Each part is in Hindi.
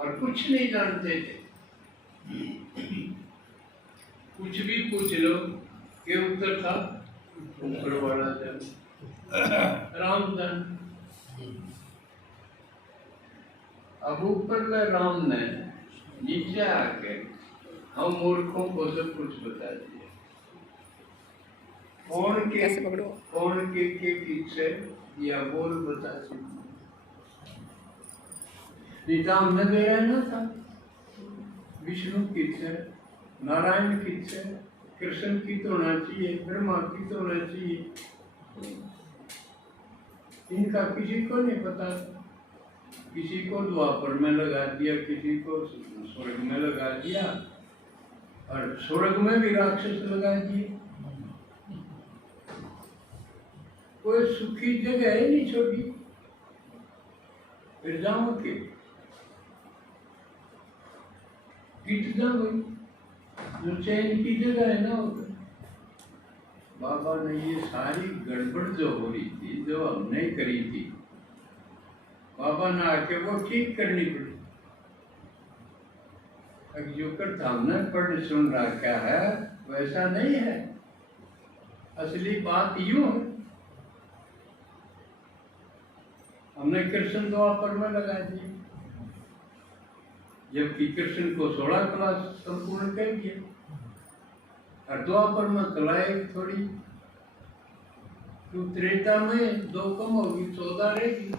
और कुछ नहीं जानते थे। कुछ भी पूछ लो ये उत्तर था ऊपर वाला जन रामधन। अब ऊपर में राम ने नीचे आके हम मूर्खों को सब कुछ बता दिया। कौन के पीछे या बोल बता निजाम न दे रहना था। विष्णु किसे, नारायण किसे, कृष्ण की तो होना चाहिए, ब्रह्मा की तो होना चाहिए। इनका किसी को नहीं पता। किसी को द्वापर में लगा दिया, किसी को स्वर्ग में लगा दिया, और स्वर्ग में भी राक्षस लगा दिए। कोई सुखी जगह है नहीं छोड़ी। फिर जाओ के किट जाओ जो चैन की जगह है ना उधर। बाबा ने ये सारी गड़बड़ जो हो रही थी, जो हमने करी थी, बाबा ने आके वो ठीक करनी पड़ी। अब जो करता हमने पढ़ सुन रखा है वैसा नहीं है। असली बात यूं है, हमने कृष्ण द्वापर में लगा दिया, जबकि कृष्ण को 16 क्लास संपूर्ण कर दिया, और द्वापर में कलाई थोड़ी। तो त्रेता में 2 कम होगी, 14 रहेगी।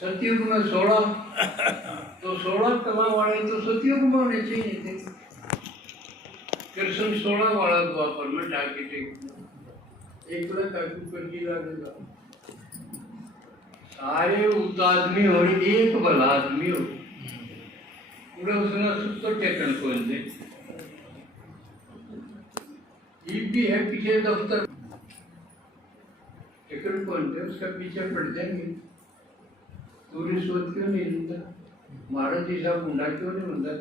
सतयुग में 16, तो 16 कला वाले तो सतयुग में होने चाहिए थे। कृष्ण 16 वाला द्वापर में डाके टेक एक ऊपर की लगेगा। सारे उस आदमी हो, एक भला आदमी हो, पूरा उसने सुस्त टेकन को दे। भी है पीछे दफ्तर टेकन को दे, उसका पीछे पड़ जाएंगे। तू रिश्वत क्यों नहीं लेता? महाराज जी साहब गुंडा क्यों नहीं बनता?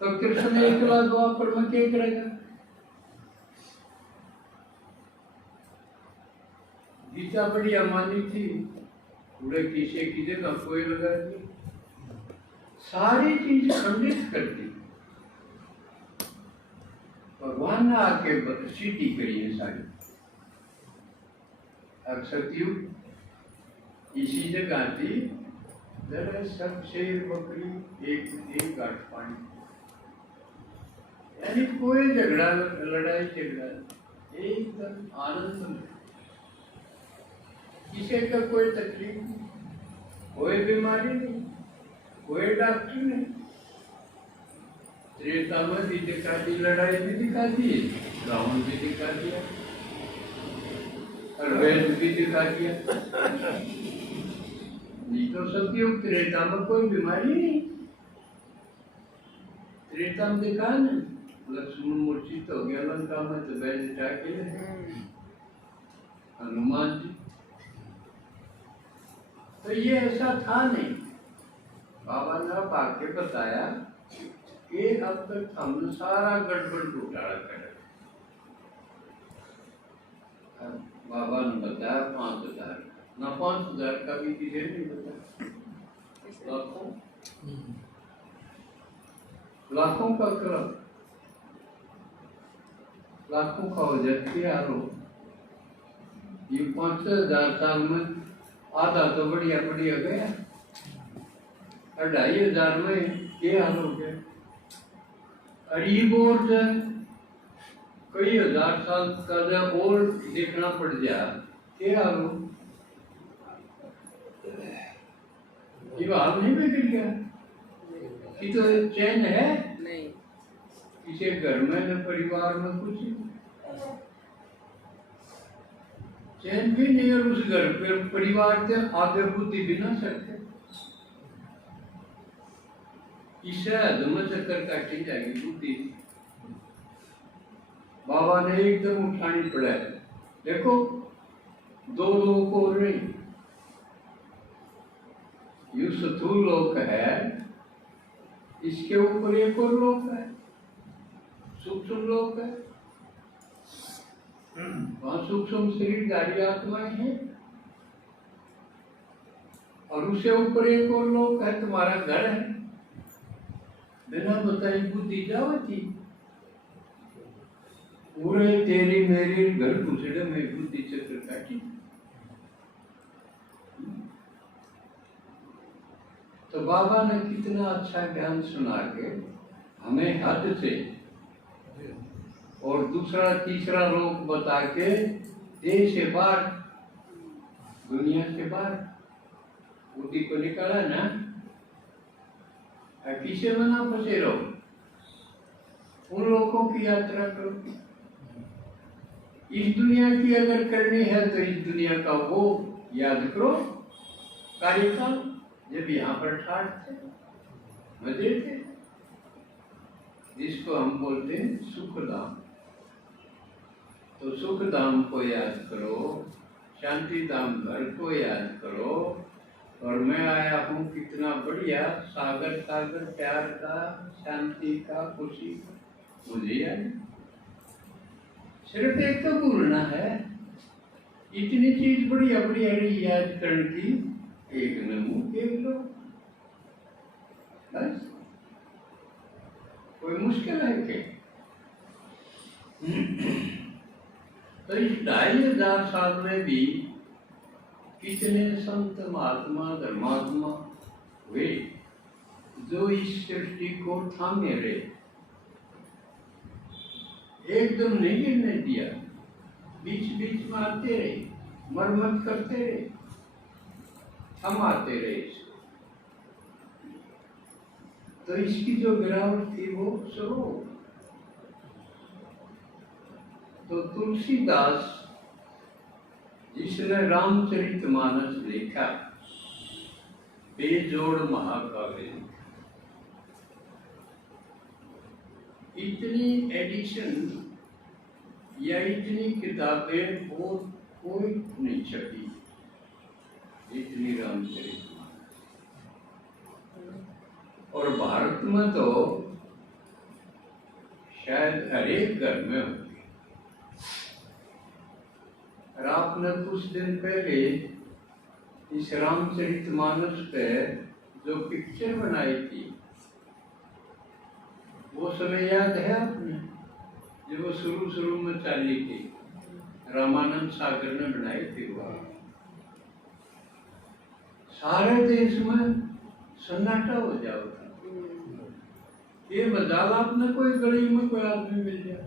तो कृष्ण एक लाख द्वापर में क्या करेगा? गीता बड़ी अमानी थी, पूरे किसे की जगह कोई लगा दी, सारी चीज खंडित कर दी। भगवान ने आके सीटी करी है सारी। अब सतयुग इसी जगह थी, सब शेर बकरी एक गांठ पानी, यानी कोई झगड़ा लड़ाई झगड़ा एकदम आनंद में, किसी का कोई तकलीफ नहीं, कोई बीमारी नहीं, कोई डॉक्टर नहीं। त्रेता में भी दिखा दी, लड़ाई भी दिखा दी, रावण भी दिखा दिया, और वैद भी दिखा दिया। नहीं तो सतयुग त्रेता में कोई बीमारी नहीं। त्रेता में दिखा ना, लक्ष्मण मूर्छित हो गया लंका में, तो वैद जाके हनुमान जी। तो ये ऐसा था नहीं। बाबा ने भाग्य बताया कि अब तक हमने सारा गड़बड़ घोटाला कर। बाबा ने बताया 5000 ना, 5000 का भी किसी नहीं बताया। लाखों का क्रम, लाखों का हो जाती है आरोप। ये 5000 साल में आधा तो बढ़िया बढ़िया गया, 2500 में ये हाल हो गया। अरीब और कई हजार साल का जब और देखना पड़ जाए, ये हाल हो। ये हाल नहीं बिगड़ गया कि तो चैन है नहीं, किसी घर में न परिवार में कुछ चैन भी नहीं, और उस घर पर परिवार से आगे बुद्धि भी ना सकते। इससे में चक्कर काटी जाएगी बुद्धि। बाबा ने एकदम उठानी पड़ा है। देखो 2 लोक और नहीं, यू स्थूल लोक है, इसके ऊपर एक और लोक है, सूक्ष्म लोक है। वहां सूक्ष्म शरीरधारी आत्माएं हैं, और उससे ऊपर एक और लोक है, तुम्हारा घर है। बिना बताई बुद्धि जावती, पूरे तेरी मेरी घर घुसड़े में बुद्धि चक्र काटी। तो बाबा ने कितना अच्छा ज्ञान सुना के हमें हद से और दूसरा तीसरा लोक बता के देश से बाहर, दुनिया से बाहर बुद्धि को निकाला ना। किसे मना फंसे रहो, उन लोगों की यात्रा करो। इस दुनिया की अगर करनी है तो इस दुनिया का वो याद करो कार्यकाल, जब यहाँ पर ठाठ थे, मजे थे, जिसको हम बोलते हैं सुखधाम। तो सुखधाम को याद करो, शांति धाम घर को याद करो। और मैं आया हूँ कितना बढ़िया सागर सागर प्यार का, शांति का, खुशी का मुझे याद। सिर्फ एक तो भूलना है, इतनी चीज बढ़िया बढ़िया याद करने की, एक नमू एक लो, बस। कोई मुश्किल है क्या? तो इस 2500 साल में भी कितने संत महात्मा धर्मात्मा हुए जो इस सृष्टि को थामे रहे, एकदम नहीं गिरने दिया, बीच बीच में आते रहे, मरम्मत करते रहे, थमाते रहे इसको। तो इसकी जो गिरावट थी वो शुरू। तो तुलसीदास जिसने रामचरितमानस लिखा, बेजोड़ महाकाव्य, इतनी एडिशन या इतनी किताबें और कोई नहीं छपी इतनी रामचरितमानस। और भारत में तो शायद हर एक घर में होगी। और आपने कुछ दिन पहले इस रामचरितमानस पे जो पिक्चर बनाई थी, वो समय याद है आपने? जब वो शुरू में चाली थी, रामानंद सागर ने बनाई थी। वो सारे देश में सन्नाटा हो जाता। ये मजाल आपने कोई गली में कोई आदमी मिल जाए,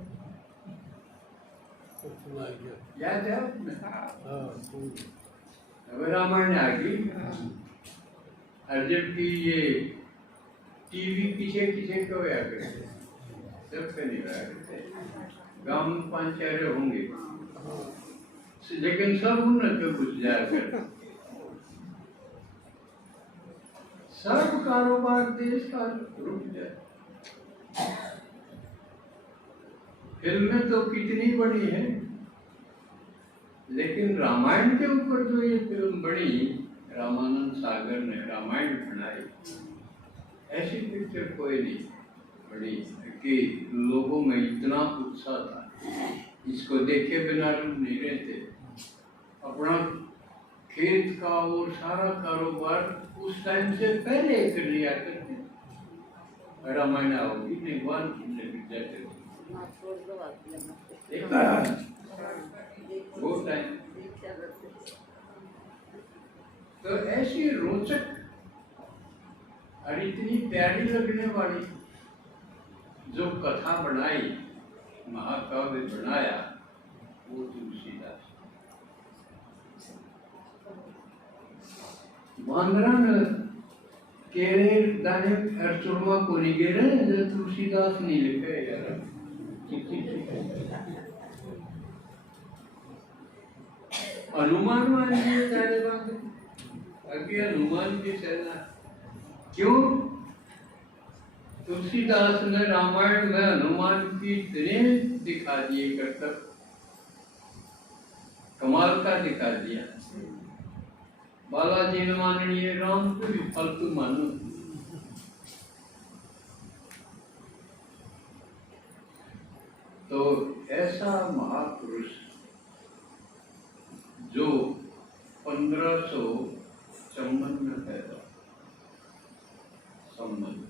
याद है आपने? अब रामायण आ गई, और जबकि ये टीवी किसे किसे को या करते, सबके नहीं आया करते। गाँव में 5-6 होंगे, लेकिन सब उन्हें तो कुछ जाया करते। सब कारोबार देश का रुक जाए। फिल्में तो कितनी बड़ी है, लेकिन रामायण के ऊपर जो ये फिल्म बनी, रामानंद सागर ने रामायण बनाई, ऐसी पिक्चर कोई नहीं बनी कि लोगों में इतना उत्साह था। इसको देखे बिना लोग नहीं रहते। अपना खेत का और सारा कारोबार उस टाइम से पहले कर लिया करते। रामायण होगी नहीं, वन लग जाते वो टाइम। तो ऐसी रोचक और इतनी प्यारी लगने वाली जो कथा बनाई, महाकाव्य बनाया, वो तुलसीदास। बांद्रन केरे दाने चुड़वा को नहीं गिरे, जो तुलसीदास नहीं लिखे यार। हनुमान मान लिए सारे बात, अभी हनुमान की सेना क्यों? तुलसीदास ने रामायण में हनुमान की इतने दिखा दिए करतब, कमाल का दिखा दिया। बालाजी ने माननीय राम को भी फालतू मानो। तो ऐसा महापुरुष जो 1500 संबंध में पैदा संबंध।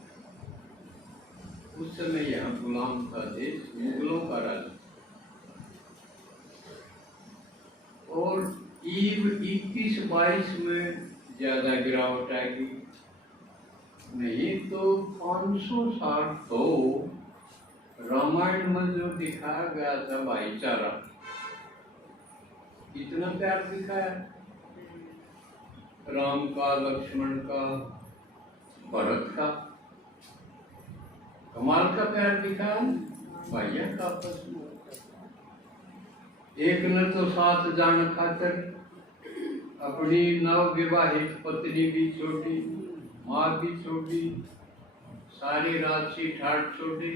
उस समय यहाँ गुलाम का देश, मुगलों का राज्य, और ईव 21-22 में ज्यादा गिरावट आएगी। नहीं तो 500 साल तो रामायण में जो दिखाया गया था भाईचारा, इतना प्यार दिखाया राम का, लक्ष्मण का, भरत का, कमाल का प्यार दिखाया भाइयों का आपस में। एक ने तो 7 जान खातर अपनी नव विवाहित पत्नी भी छोड़ी, माँ भी छोड़ी, सारी राशि ठाट छोड़े।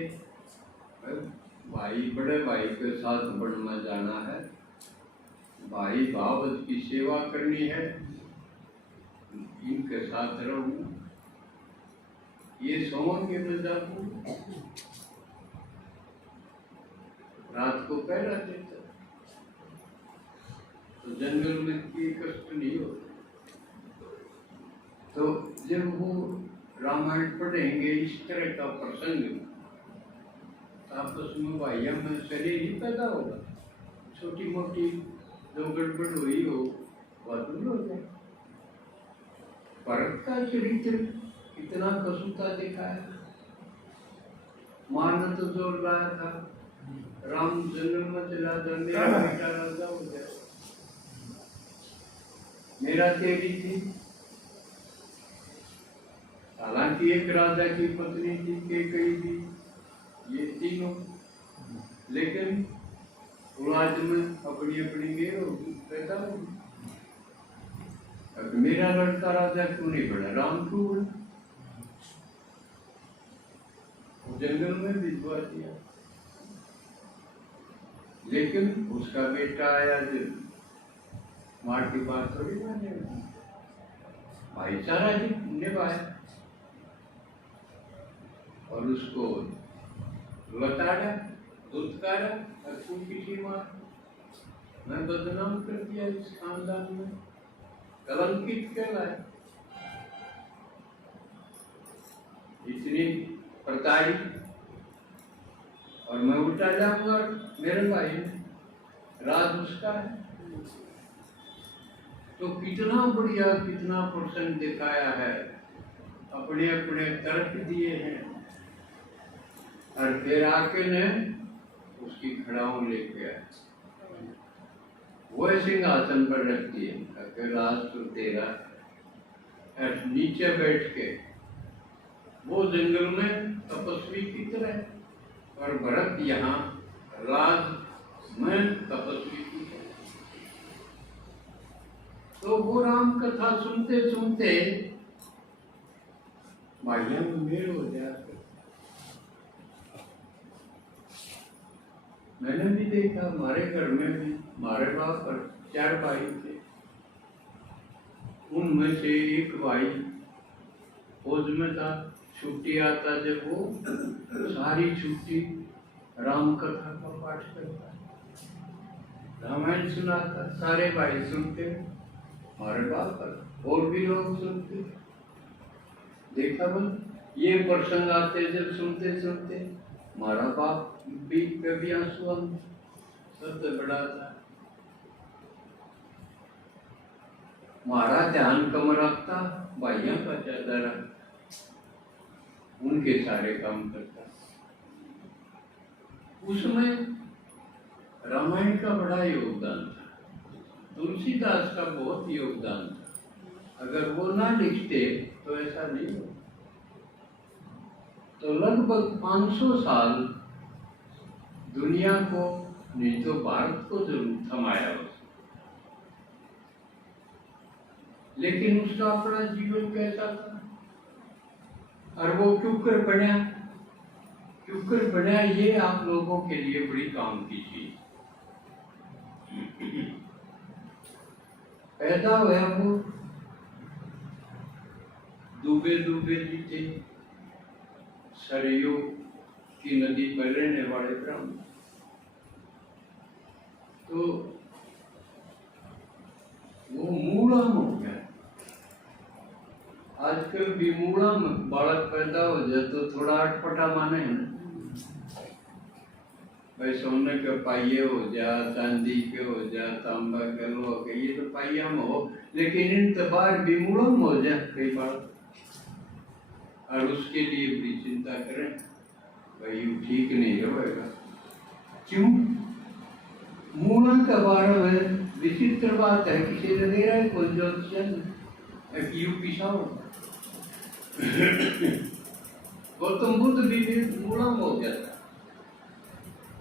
भाई बड़े भाई के साथ वन में जाना है, भाई भावत की सेवा करनी है, इनके साथ रहूं, ये सोमन के में जाऊं। रात को पहरा देता तो जंगल में कोई कष्ट नहीं होता। तो जब वो रामायण पढ़ेंगे इस तरह का प्रसंग, आपस में भाइयों में शरीर ही पैदा होगा। छोटी मोटी जो गड़बड़ हुई हो वह दूर हो जाए। भरत का चरित्र इतना कसूता दिखाया। मां ने तो जोर लाया था राम जंगल में चला जा, मेरा बेटा राजा हो जाए, मेरा तेरी थी। हालांकि एक राजा की पत्नी थी कैकेयी थी, ये तीनों, लेकिन औलाद में अपनी अपनी मेर होगी, पैदा होगी। अब मेरा लड़का राजा क्यों नहीं बना, राम क्यों बना? जंगल में भिजवा दिया, लेकिन उसका बेटा आया जब मार की बात थोड़ी माने, भाईचारा जी निभाया और उसको लताड़ा, दुत्कारा और किसी मार मैं बदनाम कर दिया इस खानदान में, कलंकित कहलाया। इतनी प्रताड़ी और मैं उल्टा जाऊंगा, मेरे भाई ने राज उसका है। तो कितना बढ़िया, कितना प्रसंग दिखाया है, अपने अपने तर्क दिए हैं, और फिर आके ने उसकी खड़ाऊ लेके आए, वो सिंहासन पर रख दिए, राज तो तेरा। नीचे बैठ के वो जंगल में तपस्वी की तरह, और भरत यहाँ राज में तपस्वी की तरह। तो वो राम कथा सुनते सुनते भाइयों में मेल हो जाते। मैंने भी देखा, हमारे घर में भी हमारे बाप पर 4 भाई थे, उनमें से एक भाई फौज में था। छुट्टी आता जब वो सारी छुट्टी राम कथा का पाठ करता, रामायण सुनाता, सारे भाई सुनते, हमारे बाप पर और भी लोग सुनते। देखा बल ये प्रसंग आते जब सुनते सुनते हमारा बाप भी कभी आंसू सबसे बड़ा था। हमारा ध्यान कम रखता, भाइयों का ज्यादा रखता, उनके सारे काम करता। उसमें रामायण का बड़ा योगदान था, तुलसीदास का बहुत योगदान था। अगर वो ना लिखते तो ऐसा नहीं हो। तो लगभग 500 साल दुनिया को, नहीं तो भारत को जरूर थमाया उसने, लेकिन उसका अपना जीवन कैसा था, और वो क्यों कर बना, ये आप लोगों के लिए बड़ी काम की चीज। पैदा हुआ वो डूबे जी थे, सरयू की नदी पर रहने वाले ब्राह्मण। तो वो मूलाम हो गया, आजकल विमूढ़ा में बालक पैदा हो जाए तो थोड़ा अटपटा माने है ना, भाई सोने के पाइये हो जा, चांदी के हो जा, तांबा के लो के, ये तो पाइया में हो, लेकिन इन तबार विमूढ़ों में हो जाए कई बार, और उसके लिए भी चिंता करें, भाई ठीक नहीं होगा। क्यों? मूलन के बारे में विचित्र बात है, किसी ने दे रहा है कोई ज्योतिषन पिछाओ गौतम बुद्ध भी मूलम हो गया था,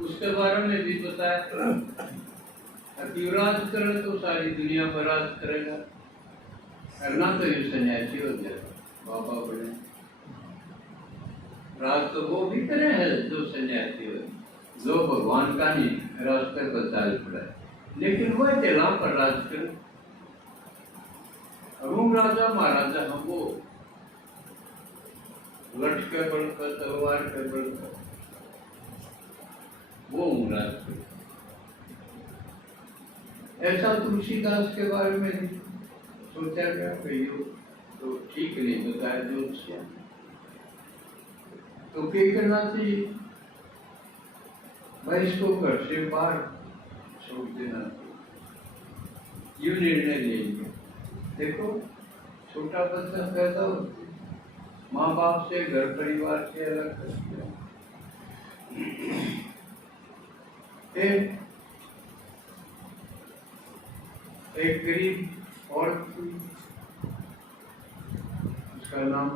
उसके बारे में भी बताया कि राज करे तो सारी दुनिया पर राज करेगा, करना तो ये सन्यासी हो जाएगा। बाबा बने राज तो वो भी करे हैं जो सन्यासी हो, जो भगवान का ही रास्ते पर चाल पड़ा है, लेकिन वह तेला पर राज करे। रूम राजा महाराजा हम वो लठ के बल पर, तलवार के बल पर, वो राज करे। ऐसा तुलसीदास के बारे में सोचा गया कि तो ठीक नहीं बताया ज्योतिषिया, तो क्या करना चाहिए भाई, इसको घर से बाहर छोड़ देना चाहिए, यूं निर्णय लेंगे। देखो छोटा बच्चा पैदा हो, माँ बाप से, घर परिवार से अलग कर दिया, एक गरीब औरत थी, उसका नाम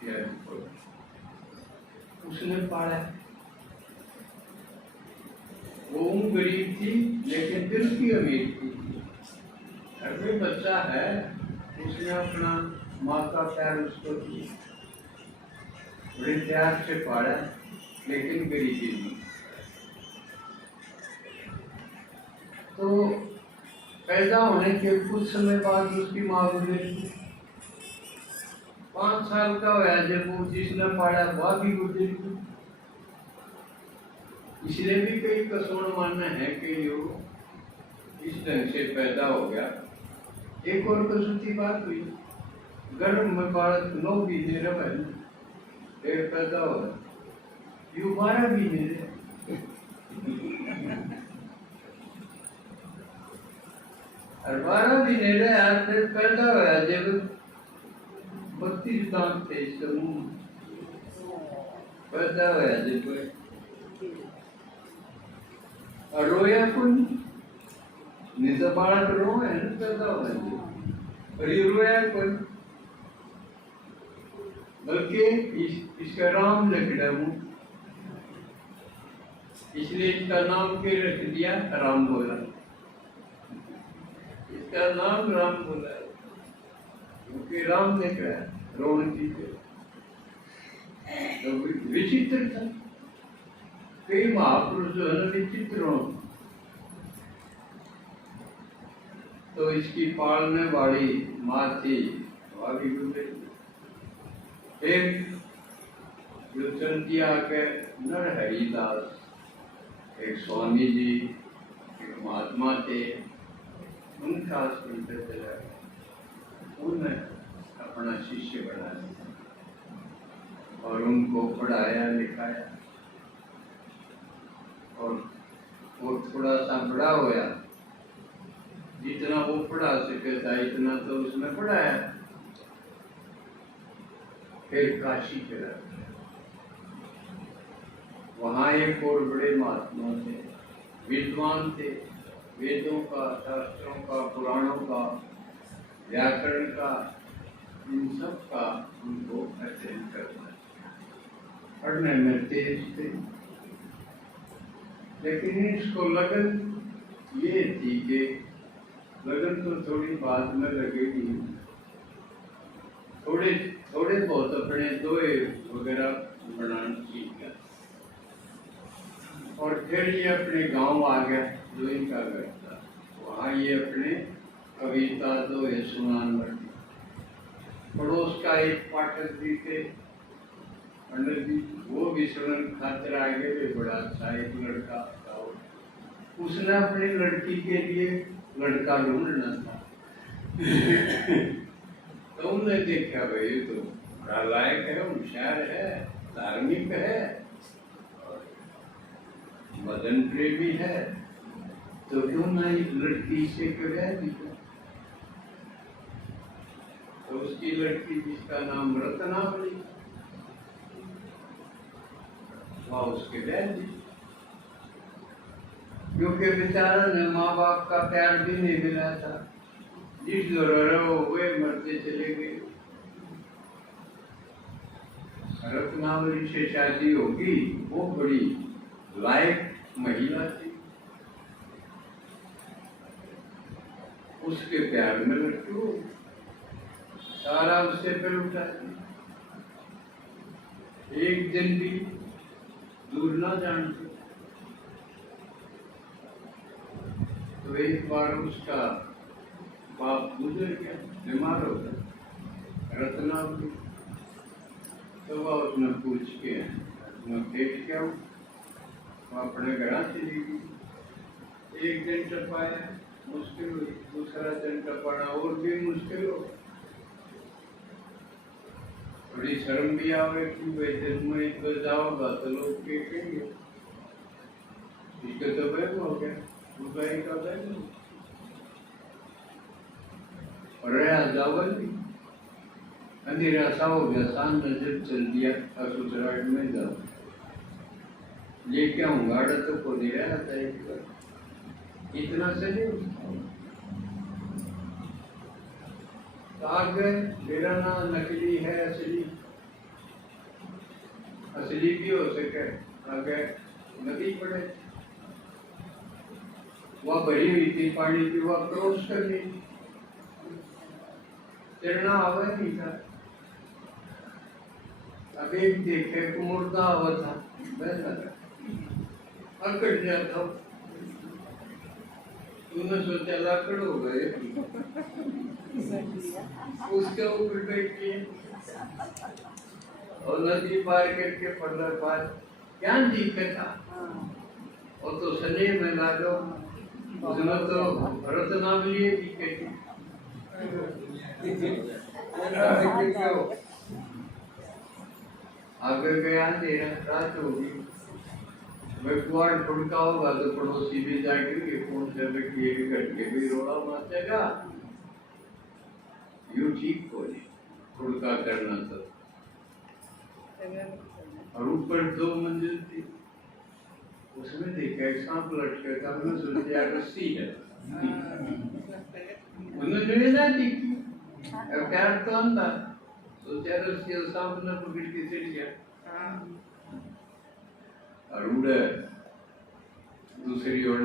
क्या है, उसने पाला। वो गरीब थी लेकिन दिल की अमीर थी। घर में बच्चा है, उसने अपना माँ का प्यार उसको दिया, बड़े प्यार से पाला, लेकिन गरीबी में। तो पैदा होने के कुछ समय बाद उसकी माँ गुजरी। 5 साल का हुआ जब वो जिसने पाला वह भी गुजरी। इसलिए भी कई कसौड़ मानना है कि यो इस ढंग से पैदा हो गया। एक और कसूती बात हुई, गर्भ में बालक 9 महीने रहा, फिर पैदा हो गया, यू 12 महीने रहे। और 12 महीने रहे, फिर पैदा हुआ जब 32 दांत थे इसके मुंह, पैदा हुआ जब, और रोया कौन? नहीं तो बालक रोए है, पैदा हुआ और ये रोया कौन? बल्कि इसका राम लकड़ा मुंह, इसलिए इसका नाम के रख दिया राम बोला, इसका नाम राम बोला क्योंकि राम लकड़ा रोने की। तो विचित्र था, कई महापुरुष जो है विचित्र हो। तो इसकी पालने वाली माँ थी, वह भी गुजरी। फिर जो चलती आके नरहरिदास, एक स्वामी जी, एक महात्मा थे, उनका सुनते चला, उन्हें अपना शिष्य बनाया और उनको पढ़ाया लिखाया, और वो थोड़ा सा बड़ा होया, जितना वो पढ़ा सके था इतना तो उसने पढ़ाया। फिर काशी चला, वहाँ एक और बड़े महात्मा थे, विद्वान थे, वेदों का, शास्त्रों का, पुराणों का, व्याकरण का, इन सब का उनको अध्ययन करना, पढ़ने में तेज थे। लेकिन इसको लगन ये थी कि लगन तो थोड़ी बाद में लगेगी, थोड़े बहुत अपने दोहे वगैरह बनाना सीख गया, और फिर ये अपने गांव आ गया जो इनका घर था, वहाँ ये अपने कविता दोहे सुनाने लगे। पड़ोस का एक पाठक भी थे पंडित जी, वो भी सुनन खातिर आ गए, बड़ा अच्छा एक लड़का था, उसने अपनी लड़की के लिए लड़का ढूंढना था, तो उन्होंने देखा भाई ये तो बड़ा लायक है, होशियार है, धार्मिक है और मदन प्रेमी है, तो क्यों ना इस लड़की से ब्याह दिया। तो उसकी लड़की जिसका नाम रत्नावली, वह उसके ब्याह दी, क्योंकि बेचारा ने माँ बाप का प्यार भी नहीं मिला था, जिस दौरान वो हुए मरते चले गए। रत्नावली से शादी होगी, वो बड़ी लायक महिला थी, उसके प्यार में लड़की सारा उससे पे उठा, एक दिन भी दूर ना जानते। तो एक बार उसका बाप गुजर गया, बीमार हो गया रत्नावली, तो वह उसने पूछ के मैं देख क्या हूँ, वह अपने घर चली गई। एक दिन टपाया, मुश्किल हुई, दूसरा दिन टपाना और भी मुश्किल हो, बड़ी शर्म भी आवे कि वे दिन में तो जाओगा तो लोग देखेंगे, इसके तो बैग हो गया, रुपये का बैग और रहा जावल भी अंधेरा सा हो गया, शान नजर चल दिया ससुराल में जाओ लेके आऊंगा, गाड़ा तो को दे रहा था एक बार, इतना से नहीं तो आगे मेरा नाम नकली है, असली असली भी हो सके, आगे नदी पड़े, वह भरी हुई थी पानी की, वह क्रॉस कर ली, तैरना आवा नहीं था। अभी देखे को मुर्दा आवा था, अकड़ जाता, तूने सोचा लाकड़ हो गए, उसके ऊपर बैठी और नदी पार करके पड़ना पार, क्या दिक्कत था, और तो सने में लागो, उसमें तो रत्नावली दिक्कत आगे गया, अंधेरा रात होगी, मैं कुआर ठुड़का होगा तो पड़ोसी भी जाएंगे, कौन से व्यक्ति एक घंटे भी रोड़ा माचेगा, यू ठीक हो जाए ठुड़का करना तो। और ऊपर 2 मंजिल थी, उसमें देखा एक सांप लटका था, उन्होंने सोचा रस्सी है, उन्होंने ना देखी, अब प्यार तो अंधा, सोचा रस्सी और सांप ने पकड़ के चढ़ गया और उड़े दूसरी ओर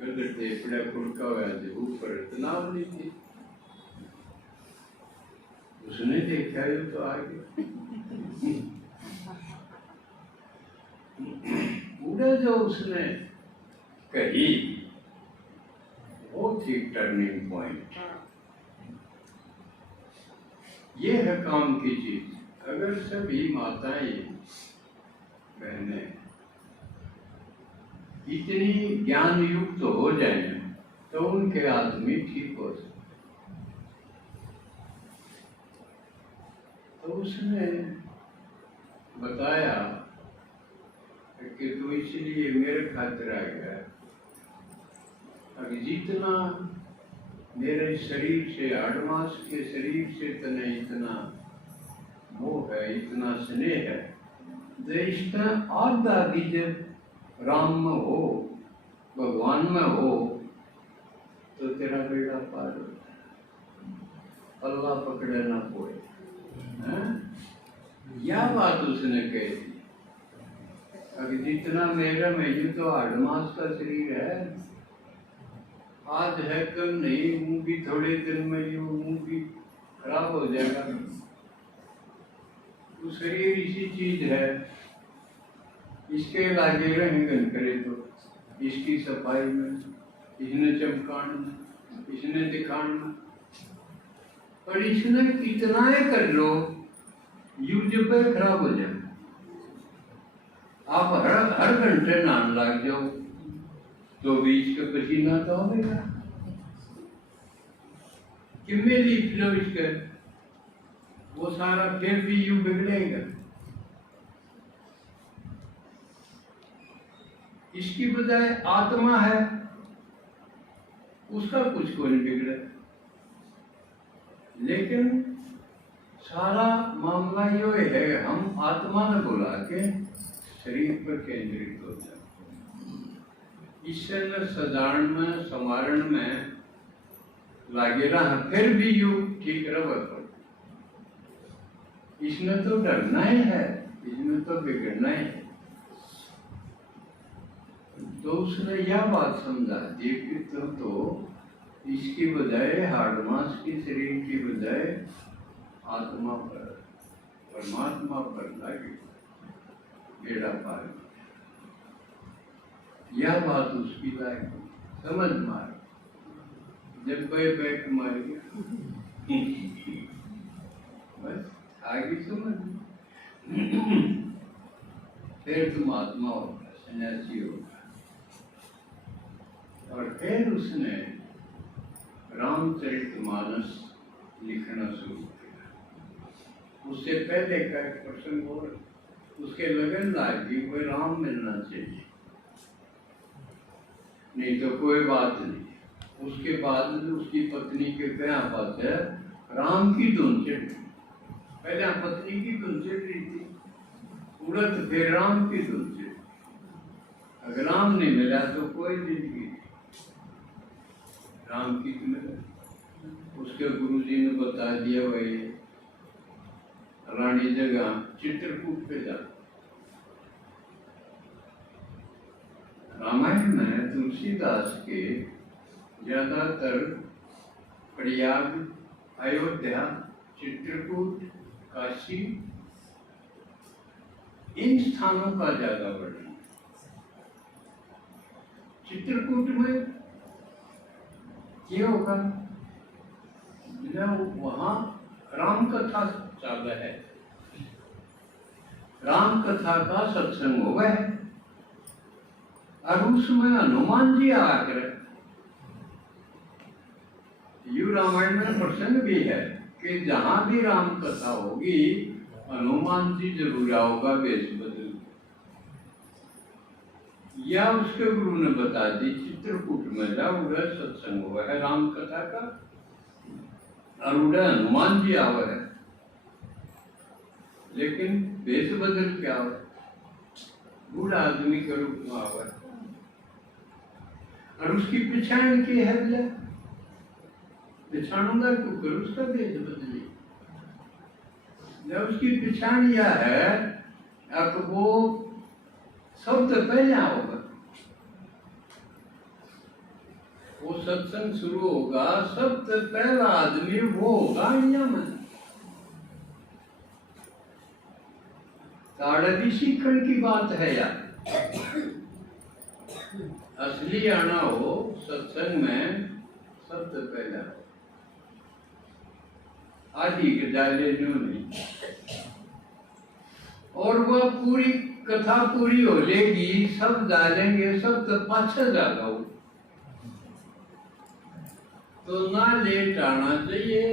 गलते पड़ा फुड़का हुआ थे, ऊपर रत्नावली थी, उसने देखा ये तो आ गया उड़े, जो उसने कही वो थी टर्निंग पॉइंट। ये है काम की चीज। अगर सभी माताएं बहनें इतनी ज्ञान युक्त हो जाए तो उनके आदमी ठीक हो सकते। तो उसने बताया कि तू इसलिए मेरे खातिर आ गया, अगर जितना मेरे शरीर से, आडमास के शरीर से तने इतना मोह है, इतना स्नेह है, इसका आधा भी जब राम में हो, भगवान में हो, तो तेरा बेड़ा पार होता है, अल्लाह पकड़े ना कोई। यह बात उसने कही थी, अगर जितना मेरा में, ये तो आडमास का शरीर है, आज है कल नहीं, मुंह भी थोड़े दिन में ये मुंह भी खराब हो जाएगा। तो शरीर इसी चीज है, इसके लागे रहन करे तो इसकी सफाई में, इसने चमकान में, इसने दिखान में, और इसने कितना ही कर लो यूं जब खराब हो जाए। आप हर घंटे नहाने लग जाओ तो बीच का पसीना तो होगा, किम्मे लिख लो इसका, वो सारा फिर भी यूं बिगड़ेगा। इसकी बजाय आत्मा है, उसका कुछ को नहीं बिगड़ा, लेकिन सारा मामला यो है हम आत्मा ने बुला के शरीर पर केंद्रित हो जाए। ईश्वर ने सजारण में समारण में लागे रहा, फिर भी यू ठीक रह। इसमें तो डरना ही है, इसमें तो बिगड़ना ही है। तो उसने यह बात समझा दी कि तो इसकी बजाय हाड़ मांस की शरीर की बजाय आत्मा पर, परमात्मा पर लागे बेड़ा पार। यह बात उसकी लायक समझ मार, जब कोई बैठ मार गया बस आगे समझ। फिर तुम आत्मा होगा, सन्यासी होगा। और फिर उसने रामचरितमानस लिखना शुरू किया। उससे पहले का एक प्रसंग और उसके लगन लागी कोई राम मिलना चाहिए, नहीं तो कोई बात नहीं। उसके बाद उसकी पत्नी के क्या पास है, राम की धुन चढ़ी। पहले पत्नी की धुन चढ़ रही थी, उड़त फिर राम की धुन चढ़ी। अगर राम नहीं मिला तो कोई जिंदगी राम की मिला। उसके गुरुजी ने बता दिया भाई रानी जगह चित्रकूट पे जा। रामायण में तुलसीदास के ज्यादातर प्रयाग, अयोध्या, चित्रकूट, काशी, इन स्थानों का ज्यादा वर्णन। चित्रकूट में क्या होगा, वहां राम कथा चल है, राम कथा का सत्संग हुआ है। और उसमें हनुमान जी आकर यू रामायण में प्रसंग भी है कि जहां भी राम कथा होगी हनुमान जी जरूर आओगा वेश बदल। या उसके गुरु ने बता दी चित्रकूट में जाओ, उधर सत्संग हुआ है राम कथा का, और उधर हनुमान जी आवा है। लेकिन वेश बदल क्या हो, बूढ़ा आदमी के रूप में आवा है। और उसकी पिछाड़ की है, पिछाड़ूंगा क्यों कर, उसका वेश बदली। जब उसकी पिछाड़ यह है अब वो शब्द पहले होगा, वो सत्संग शुरू होगा, सबसे पहला आदमी वो होगा इंडिया में। ताड़वी सीखण की बात है यार। असली आना हो सत्संग में सबसे पहला आदि के डाले नहीं। और वह पूरी कथा पूरी हो लेगी, सब डालेंगे, सब तो पाछा जागा। तो ना लेट आना चाहिए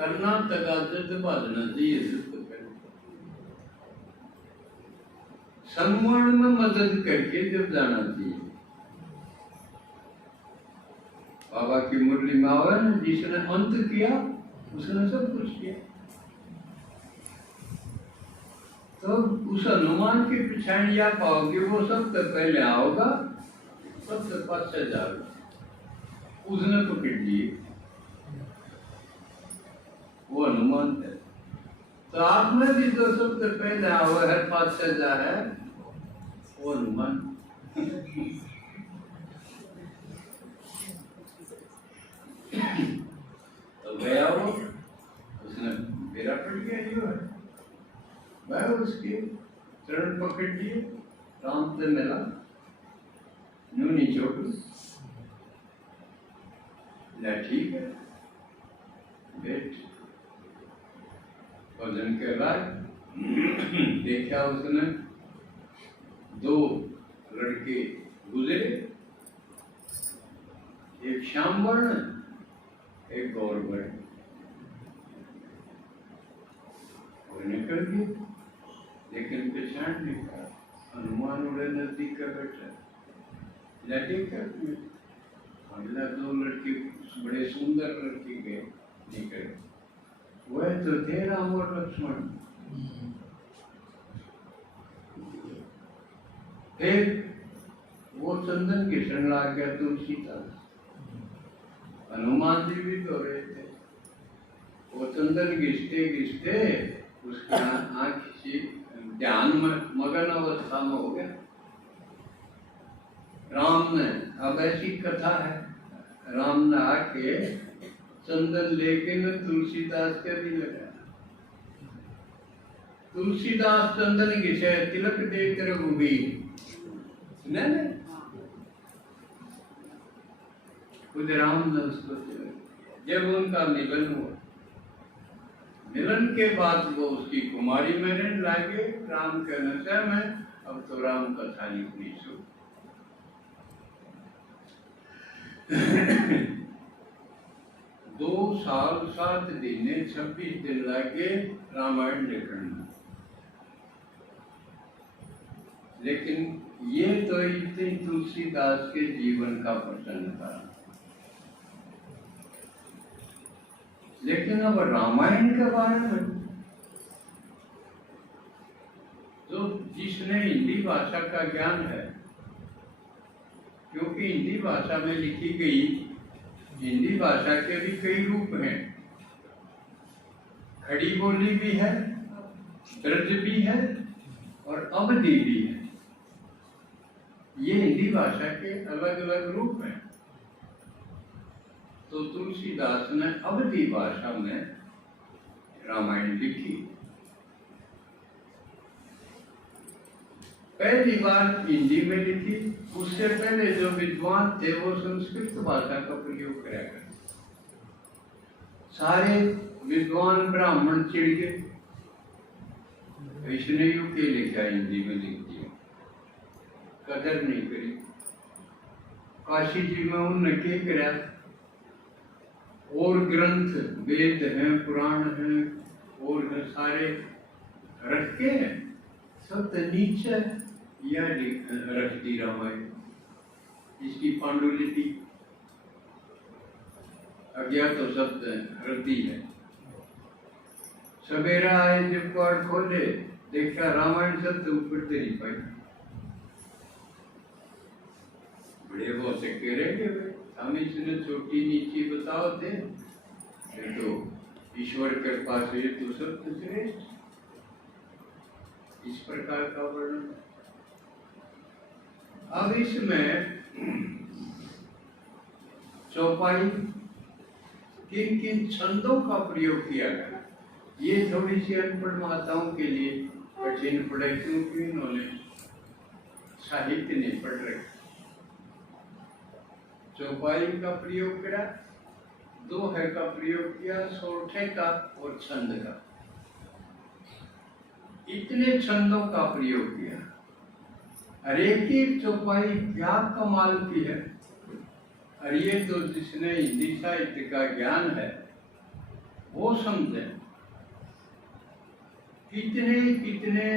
और ना तकाजत बाजना चाहिए। संगमण में मदद करके जब जाना चाहिए। बाबा की मुरली मावन जिसने अंत किया उसने सब कुछ किया। तो उस हनुमान की पिछाड़िया पाओगे, वो सबसे पहले आओगा, सबसे पाछे जाओगे। उसने पकड़ लिए, वो हनुमान है। तो आप में भी जो सबसे पहले आओ है, पाछे जा है, वो हनुमान। तो गया वो, उसने मेरा पड़ गया जो है, वह उसके चरण पकड़ लिए, राम से मिला, नूनी चोट, ठीक है बैठ। भजन कर रहा है, देखा उसने दो लड़के गुजरे, एक श्याम वर्ण एक गौर बढ़े वो निकल गई, लेकिन पेशान नहीं कहा। हनुमान उड़े नजदीक का बैठा, लड़के कर अगला दो लड़के बड़े सुंदर लड़के गए निकले, वह तो थे राम और लक्ष्मण। फिर वो चंदन घिसण ला गया तुलसीदास, हनुमान जी भी तो रहे थे। वो चंदन घिसते घिसते उसकी आंख से ध्यान में मगन अवस्था में हो गया। राम ने, अब ऐसी कथा है, राम ने आके चंदन लेके न तुलसीदास के भी लगाया। तुलसीदास चंदन घिसे, तिलक देकर रघुवीर नहीं, खुद राम ने उसको तिलक। जब उनका मिलन हुआ, मिलन के बाद वो उसकी कुमारी में रहने लगे। राम के नशे में अब तो राम कथा लिखनी शुरू। 2 साल 7 दिन 26 दिन लगे रामायण लिखने में। लेकिन ये तो इतने तुलसीदास के जीवन का प्रसंग था। लेकिन अब रामायण के बारे में जो जिसने हिंदी भाषा का ज्ञान है, क्योंकि हिंदी भाषा में लिखी गई, हिंदी भाषा के भी कई रूप हैं, खड़ी बोली भी है, ब्रज भी है और अवधि भी है। ये हिंदी भाषा के अलग अलग रूप हैं। तो तुलसीदास ने अवधी भाषा में रामायण लिखी। पहली बार हिंदी में लिखी, उससे पहले जो विद्वान थे वो संस्कृत भाषा का प्रयोग किया करते। सारे विद्वान ब्राह्मण चिढ़ गए, इसने यू के लिखा हिंदी में लिख दिया, कदर नहीं करी। काशी जी में उन्होंने क्या करा, और ग्रंथ वेद हैं, पुराण हैं, और सारे रख के सब नीचे यह रख दी रामायण। इसकी पांडुलिपि अज्ञात तो शब्द हृदय है। सवेरा आए जब पढ़ खोले, देखा रामायण शब्द ऊपर तेरी पाई। बड़े बहुत से कह रहे हम इसने छोटी नीची बताओ थे, तो ईश्वर कृपा से तो सब श्रेष्ठ। इस प्रकार का वर्णन। अब इसमें चौपाई किन किन छंदों का प्रयोग किया गया, ये थोड़ी सी अनपढ़ माताओं के लिए कठिन पड़े, क्योंकि इन्होंने साहित्य नहीं पढ़ रखा। चौपाई का प्रयोग करा, दोहे का प्रयोग किया, सोठे का और छंद का, इतने छंदों का प्रयोग किया। और एक चौपाई क्या कमाल की है। और ये तो जिसने हिंदी साहित्य का ज्ञान है वो समझे, कितने कितने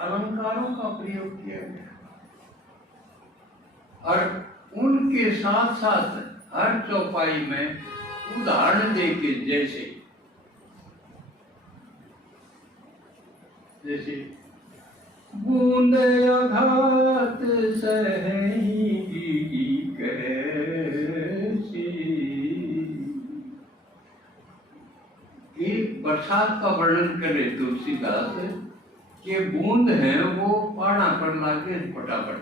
अलंकारों का प्रयोग किया गया। और उनके साथ साथ हर चौपाई में उदाहरण देके, जैसे बूंद आघात सहेगी कैसी, एक बरसात का वर्णन करे तुलसीदास कि बूंद है वो पहाड़ा पर लागे फटाफट,